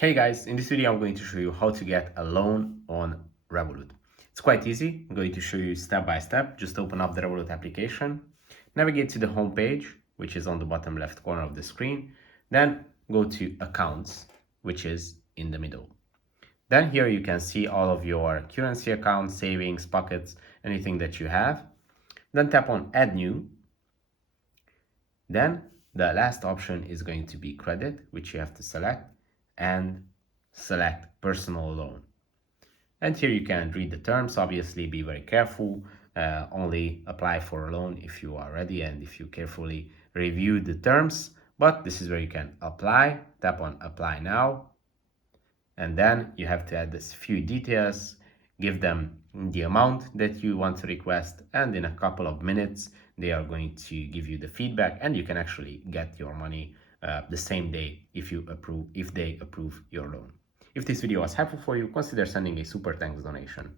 Hey guys, in this video I'm going to show you how to get a loan on Revolut. It's quite easy. I'm going to show you step by step. Just open up the Revolut application, navigate to the home page, which is on the bottom left corner of the screen, then go to accounts, which is in the middle. Then here you can see all of your currency accounts, savings, pockets, anything that you have. Then tap on add new. Then the last option is going to be credit, which you have to select, and select personal loan. And here you can read the terms. Obviously, be very careful. Only apply for a loan if you are ready and if you carefully review the terms. But this is where you can apply. Tap on apply now. And then you have to add this few details, give them the amount that you want to request, and in a couple of minutes they are going to give you the feedback, and you can actually get your money the same day if they approve your loan. If this video was helpful for you, consider sending a super thanks donation.